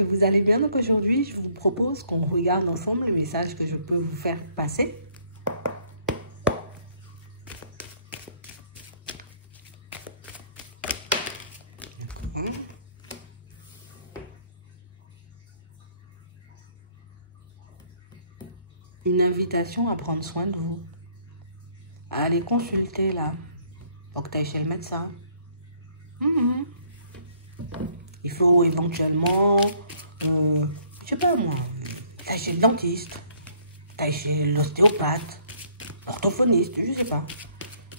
que vous allez bien. Donc aujourd'hui, je vous propose qu'on regarde ensemble le message que je peux vous faire passer. Une invitation à prendre soin de vous, à aller consulter là, pour que tu ailles chez le médecin. Il faut éventuellement, je sais pas moi, t'ailles chez le dentiste, t'ailles chez l'ostéopathe, l'orthophoniste, je sais pas.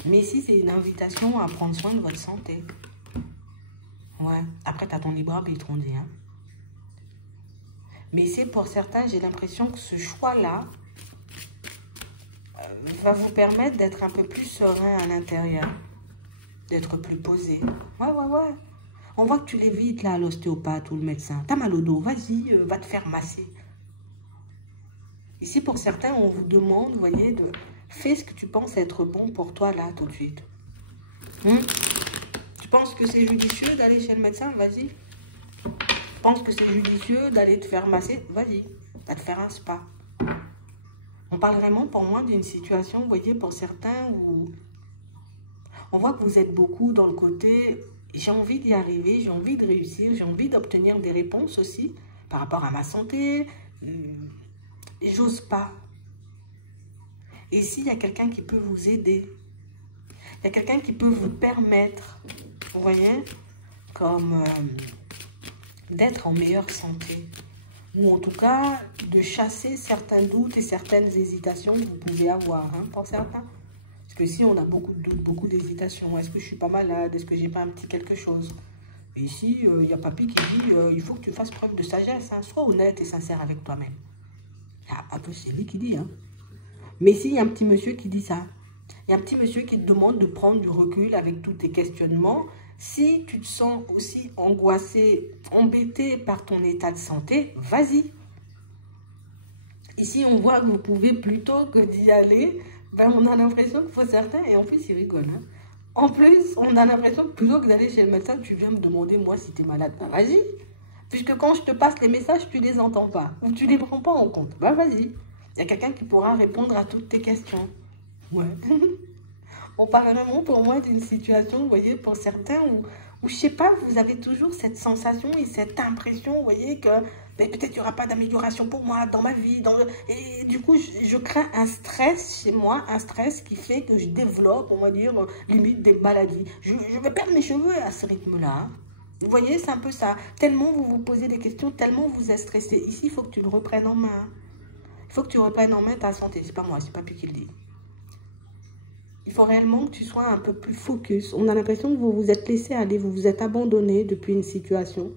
Mais ici, c'est une invitation à prendre soin de votre santé. Ouais, après, t'as ton libre arbitre, on dit. Hein. Mais ici, pour certains, j'ai l'impression que ce choix-là va vous permettre d'être un peu plus serein à l'intérieur, d'être plus posé. Ouais. On voit que tu l'évites là, l'ostéopathe ou le médecin. T'as mal au dos, vas-y, va te faire masser. Ici, pour certains, on vous demande, vous voyez, de fais ce que tu penses être bon pour toi là, tout de suite. Tu penses que c'est judicieux d'aller chez le médecin? Vas-y. Tu penses que c'est judicieux d'aller te faire masser? Vas-y, va te faire un spa. On parle vraiment pour moi d'une situation, vous voyez, pour certains où on voit que vous êtes beaucoup dans le côté j'ai envie d'y arriver, j'ai envie de réussir, j'ai envie d'obtenir des réponses aussi par rapport à ma santé. J'ose pas. Et ici, il y a quelqu'un qui peut vous aider. Il y a quelqu'un qui peut vous permettre, vous voyez, comme d'être en meilleure santé. Ou en tout cas, de chasser certains doutes et certaines hésitations que vous pouvez avoir, hein, pour certains. Parce que ici, on a beaucoup de doutes, beaucoup d'hésitations. Est-ce que je suis pas malade? Est-ce que j'ai pas un petit quelque chose? Et ici, il y a papy qui dit, il faut que tu fasses preuve de sagesse. Hein, sois honnête et sincère avec toi-même. Un peu, c'est lui qui dit. Hein. Mais ici, il y a un petit monsieur qui dit ça. Il y a un petit monsieur qui te demande de prendre du recul avec tous tes questionnements. Si tu te sens aussi angoissé, embêté par ton état de santé, vas-y. Ici, on voit que vous pouvez, plutôt que d'y aller, ben, on a l'impression qu'il faut certains, et en plus, ils rigolent. Hein. En plus, on a l'impression que plutôt que d'aller chez le médecin, tu viens me demander, moi, si tu es malade. Ben, vas-y. Puisque quand je te passe les messages, tu ne les entends pas. Ou tu ne les prends pas en compte. Ben, vas-y. Il y a quelqu'un qui pourra répondre à toutes tes questions. Ouais. On parle vraiment pour moi d'une situation, vous voyez, pour certains, où je ne sais pas, vous avez toujours cette sensation et cette impression, vous voyez, que peut-être il n'y aura pas d'amélioration pour moi dans ma vie. Et du coup, je crains un stress chez moi, un stress qui fait que je développe, on va dire, limite des maladies. Je vais perdre mes cheveux à ce rythme-là. Hein. Vous voyez, c'est un peu ça. Tellement vous vous posez des questions, tellement vous êtes stressé. Ici, il faut que tu le reprennes en main. Il faut que tu reprennes en main ta santé. C'est pas moi, c'est Papy qui le dit. Il faut réellement que tu sois un peu plus focus. On a l'impression que vous vous êtes laissé aller, vous vous êtes abandonné depuis une situation.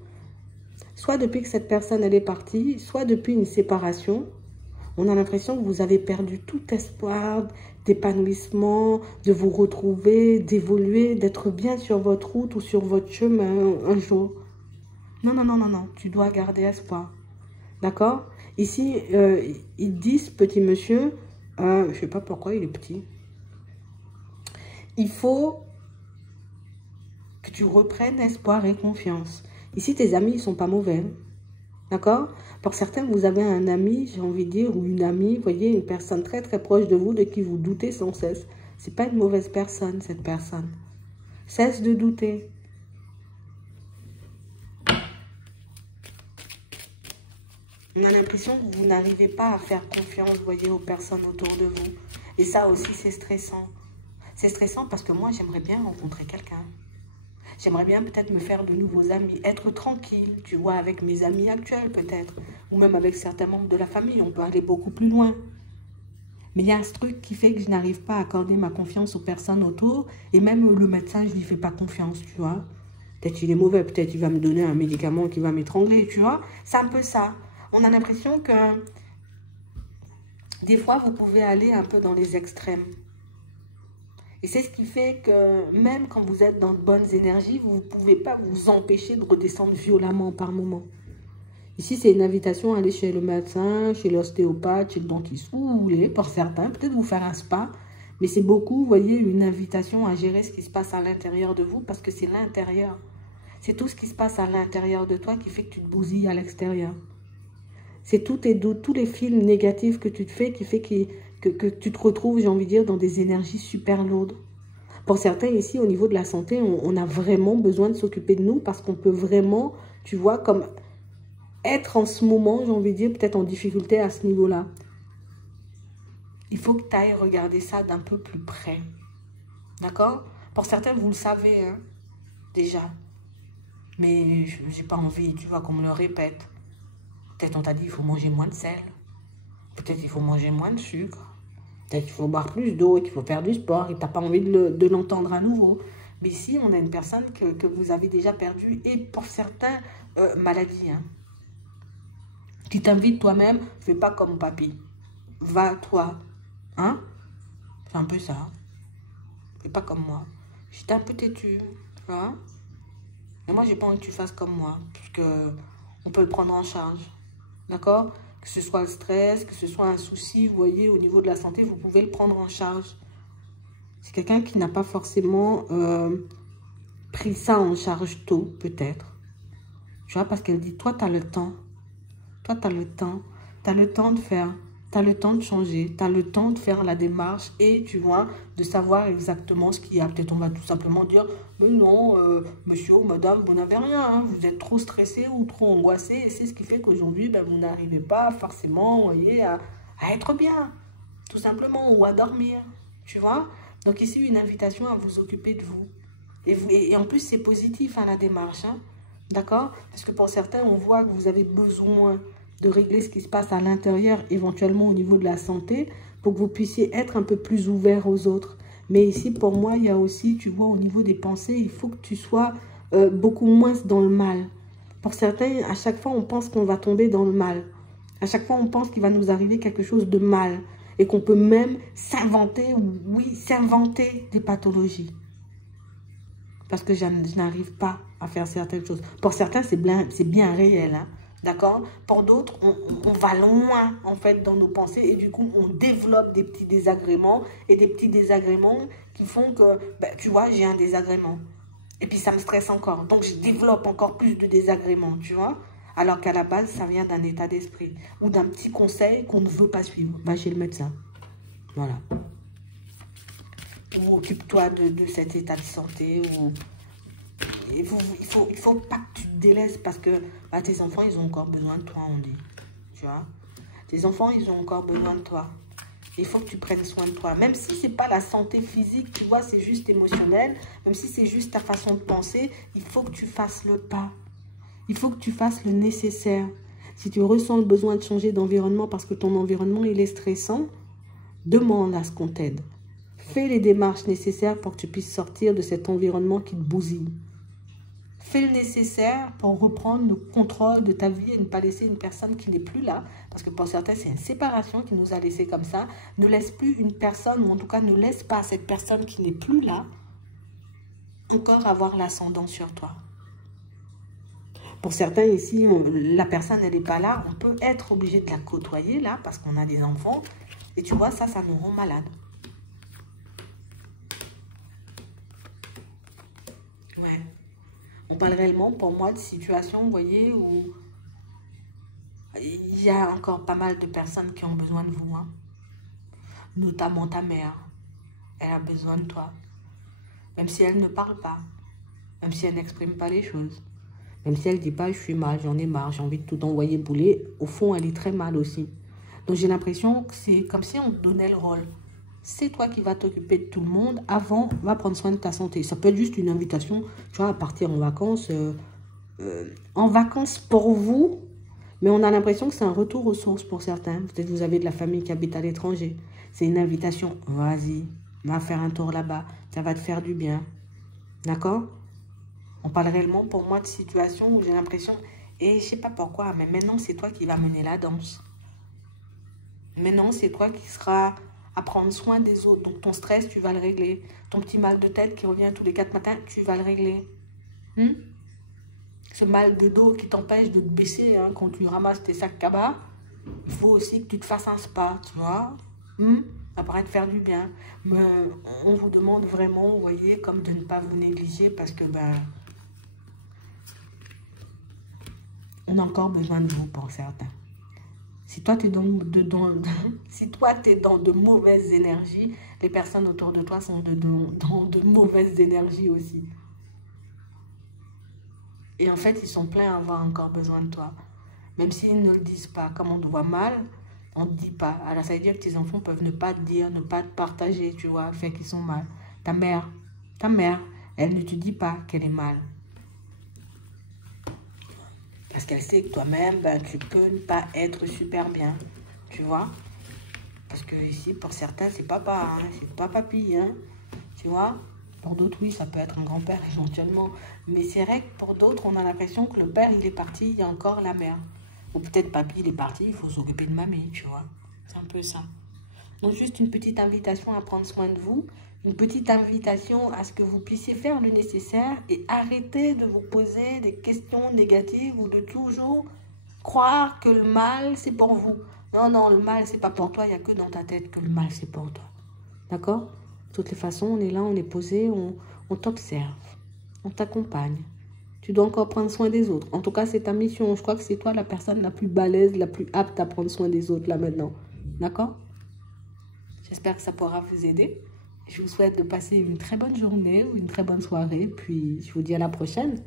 Soit depuis que cette personne elle est partie, soit depuis une séparation. On a l'impression que vous avez perdu tout espoir d'épanouissement, de vous retrouver, d'évoluer, d'être bien sur votre route ou sur votre chemin un jour. Non. Tu dois garder espoir. D'accord? Ici, ils disent, petit monsieur, je ne sais pas pourquoi il est petit. Il faut que tu reprennes espoir et confiance. Ici, tes amis, ils ne sont pas mauvais. D'accord? Pour certains, vous avez un ami, j'ai envie de dire, ou une amie, vous voyez, une personne très très proche de vous, de qui vous doutez sans cesse. Ce n'est pas une mauvaise personne, cette personne. Cesse de douter. On a l'impression que vous n'arrivez pas à faire confiance, vous voyez, aux personnes autour de vous. Et ça aussi, c'est stressant. C'est stressant parce que moi, j'aimerais bien rencontrer quelqu'un. J'aimerais bien peut-être me faire de nouveaux amis, être tranquille, tu vois, avec mes amis actuels peut-être, ou même avec certains membres de la famille, on peut aller beaucoup plus loin. Mais il y a ce truc qui fait que je n'arrive pas à accorder ma confiance aux personnes autour, et même le médecin, je ne lui fais pas confiance, tu vois. Peut-être il est mauvais, peut-être il va me donner un médicament qui va m'étrangler, tu vois. C'est un peu ça. On a l'impression que des fois, vous pouvez aller un peu dans les extrêmes. Et c'est ce qui fait que même quand vous êtes dans de bonnes énergies, vous ne pouvez pas vous empêcher de redescendre violemment par moment. Ici, c'est une invitation à aller chez le médecin, chez l'ostéopathe, chez le dentiste, où vous voulez, pour certains, peut-être vous faire un spa. Mais c'est beaucoup, vous voyez, une invitation à gérer ce qui se passe à l'intérieur de vous, parce que c'est l'intérieur. C'est tout ce qui se passe à l'intérieur de toi qui fait que tu te bousilles à l'extérieur. C'est tous les films négatifs que tu te fais qui fait que tu te retrouves, j'ai envie de dire, dans des énergies super lourdes. Pour certains ici, au niveau de la santé, on a vraiment besoin de s'occuper de nous parce qu'on peut vraiment, tu vois, comme être en ce moment, j'ai envie de dire, peut-être en difficulté à ce niveau-là. Il faut que tu ailles regarder ça d'un peu plus près. D'accord? Pour certains, vous le savez, hein, déjà. Mais j'ai pas envie, tu vois, qu'on me le répète. Peut-être on t'a dit il faut manger moins de sel. Peut-être il faut manger moins de sucre. Peut-être qu'il faut boire plus d'eau et qu'il faut faire du sport et tu n'as pas envie de l'entendre à nouveau. Mais ici, on a une personne que vous avez déjà perdue et pour certains, maladies. Hein. Tu t'invites toi-même, fais pas comme papy. Va toi. Hein? C'est un peu ça. Fais pas comme moi. J'étais un peu têtue. Tu vois? Et moi, j'ai pas envie que tu fasses comme moi. Puisque on peut le prendre en charge. D'accord? Que ce soit le stress, que ce soit un souci, vous voyez, au niveau de la santé, vous pouvez le prendre en charge. C'est quelqu'un qui n'a pas forcément pris ça en charge tôt, peut-être. Tu vois, parce qu'elle dit, toi, tu as le temps. Toi, tu as le temps. Tu as le temps de faire. Tu as le temps de changer. Tu as le temps de faire la démarche et, tu vois, de savoir exactement ce qu'il y a. Peut-être on va tout simplement dire, mais non, monsieur ou madame, vous n'avez rien. Hein, vous êtes trop stressé ou trop angoissé. Et c'est ce qui fait qu'aujourd'hui, ben, vous n'arrivez pas forcément, vous voyez, à être bien. Tout simplement, ou à dormir. Tu vois? Donc ici, une invitation à vous occuper de vous. Et en plus, c'est positif à la démarche. Hein, d'accord? Parce que pour certains, on voit que vous avez besoin de régler ce qui se passe à l'intérieur, éventuellement au niveau de la santé, pour que vous puissiez être un peu plus ouvert aux autres. Mais ici, pour moi, il y a aussi, tu vois, au niveau des pensées, il faut que tu sois beaucoup moins dans le mal. Pour certains, à chaque fois, on pense qu'on va tomber dans le mal. À chaque fois, on pense qu'il va nous arriver quelque chose de mal. Et qu'on peut même s'inventer, oui, s'inventer des pathologies. Parce que je n'arrive pas à faire certaines choses. Pour certains, c'est bien réel, hein. D'accord? Pour d'autres, on va loin, en fait, dans nos pensées. Et du coup, on développe des petits désagréments. Et des petits désagréments qui font que, ben, tu vois, j'ai un désagrément. Et puis, ça me stresse encore. Donc, je développe encore plus de désagréments, tu vois? Alors qu'à la base, ça vient d'un état d'esprit. Ou d'un petit conseil qu'on ne veut pas suivre. Va chez le médecin. Voilà. Ou occupe-toi de cet état de santé. Ou... Il faut pas que tu te délaisses parce que bah, tes enfants, ils ont encore besoin de toi, on dit. Tu vois? Tes enfants, ils ont encore besoin de toi. Il faut que tu prennes soin de toi. Même si ce n'est pas la santé physique, tu vois, c'est juste émotionnel. Même si c'est juste ta façon de penser, il faut que tu fasses le pas. Il faut que tu fasses le nécessaire. Si tu ressens le besoin de changer d'environnement parce que ton environnement, il est stressant, demande à ce qu'on t'aide. Fais les démarches nécessaires pour que tu puisses sortir de cet environnement qui te bousille. Fais le nécessaire pour reprendre le contrôle de ta vie et ne pas laisser une personne qui n'est plus là. Parce que pour certains, c'est une séparation qui nous a laissés comme ça. Ne laisse plus une personne, ou en tout cas ne laisse pas cette personne qui n'est plus là, encore avoir l'ascendant sur toi. Pour certains ici, la personne, elle n'est pas là. On peut être obligé de la côtoyer là, parce qu'on a des enfants. Et tu vois, ça nous rend malade. Ouais. On parle réellement, pour moi, de situations, vous voyez, où il y a encore pas mal de personnes qui ont besoin de vous. Hein. Notamment ta mère. Elle a besoin de toi. Même si elle ne parle pas. Même si elle n'exprime pas les choses. Même si elle ne dit pas, je suis mal, j'en ai marre, j'ai envie de tout envoyer bouler. Au fond, elle est très mal aussi. Donc, j'ai l'impression que c'est comme si on te donnait le rôle. C'est toi qui vas t'occuper de tout le monde. Avant, va prendre soin de ta santé. Ça peut être juste une invitation, tu vois, à partir en vacances. En vacances pour vous, mais on a l'impression que c'est un retour aux sources pour certains. Peut-être que vous avez de la famille qui habite à l'étranger. C'est une invitation. Vas-y, va faire un tour là-bas. Ça va te faire du bien. D'accord? On parle réellement pour moi de situations où j'ai l'impression, et je sais pas pourquoi, mais maintenant c'est toi qui vas mener la danse. Maintenant c'est toi qui seras à prendre soin des autres. Donc ton stress, tu vas le régler. Ton petit mal de tête qui revient tous les 4 matins, tu vas le régler. Ce mal de dos qui t'empêche de te baisser hein, quand tu ramasses tes sacs cabas, il faut aussi que tu te fasses un spa, tu vois. Ça pourrait te faire du bien. Mais on vous demande vraiment, vous voyez, comme de ne pas vous négliger parce que, ben, on a encore besoin de vous pour certains. Si toi, tu es si toi, tu es dans de mauvaises énergies, les personnes autour de toi sont dans de mauvaises énergies aussi. Et en fait, ils sont pleins à avoir encore besoin de toi. Même s'ils ne le disent pas, comme on te voit mal, on ne te dit pas. Alors, ça veut dire que tes enfants peuvent ne pas te dire, ne pas te partager, tu vois, fait qu'ils sont mal. Ta mère, elle ne te dit pas qu'elle est mal. Parce qu'elle sait que toi-même, ben, tu peux ne pas être super bien, tu vois. Parce que ici, pour certains, c'est papa, hein, c'est pas papy, hein, tu vois. Pour d'autres, oui, ça peut être un grand-père éventuellement. Mais c'est vrai que pour d'autres, on a l'impression que le père, il est parti, il y a encore la mère. Ou peut-être papy, il est parti, il faut s'occuper de mamie, tu vois. C'est un peu ça. Donc, juste une petite invitation à prendre soin de vous. Une petite invitation à ce que vous puissiez faire le nécessaire et arrêter de vous poser des questions négatives ou de toujours croire que le mal, c'est pour vous. Non, non, le mal, c'est pas pour toi. Il n'y a que dans ta tête que le mal, c'est pour toi. D'accord? De toutes les façons, on est là, on est posé, on t'observe, on t'accompagne. Tu dois encore prendre soin des autres. En tout cas, c'est ta mission. Je crois que c'est toi la personne la plus balèze, la plus apte à prendre soin des autres là maintenant. D'accord? J'espère que ça pourra vous aider. Je vous souhaite de passer une très bonne journée ou une très bonne soirée. Puis, je vous dis à la prochaine.